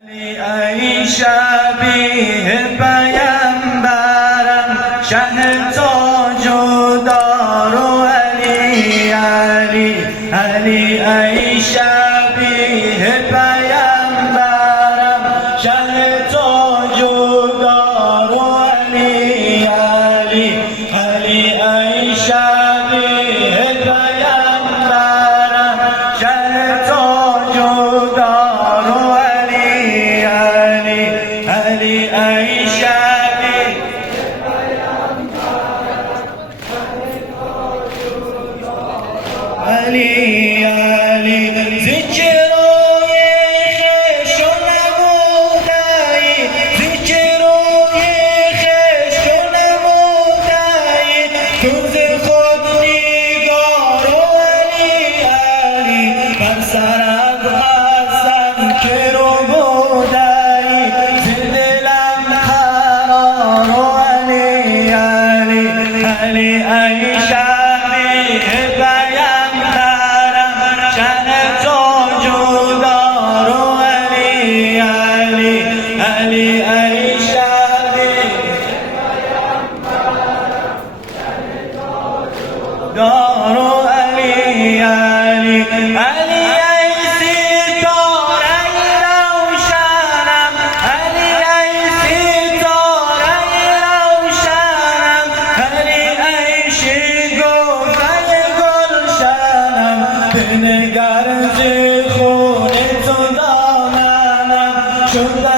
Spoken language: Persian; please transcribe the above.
ای شبیه پیمبرم شه تاج و دار و علی علی علی ای شبیه پیمبرم شه تاج و دار و علی علی علی ای شبیه پیمبرم شه تاج و دار و علی ای شبیه علی علی ذکرای خش و نموده‌ای ذکرای خش و نموده‌ای تو ز خود نگار و علی علی بر سرت حسن که رو بوده‌ای ز دلم قرار و علی علی علی ای شبیه علی ای شبیه دار و علی علی علی ای ستاره روشنم علی ای ستاره روشنم علی ای شکوفه گلشنم بنگر ز خون تو دامنم شد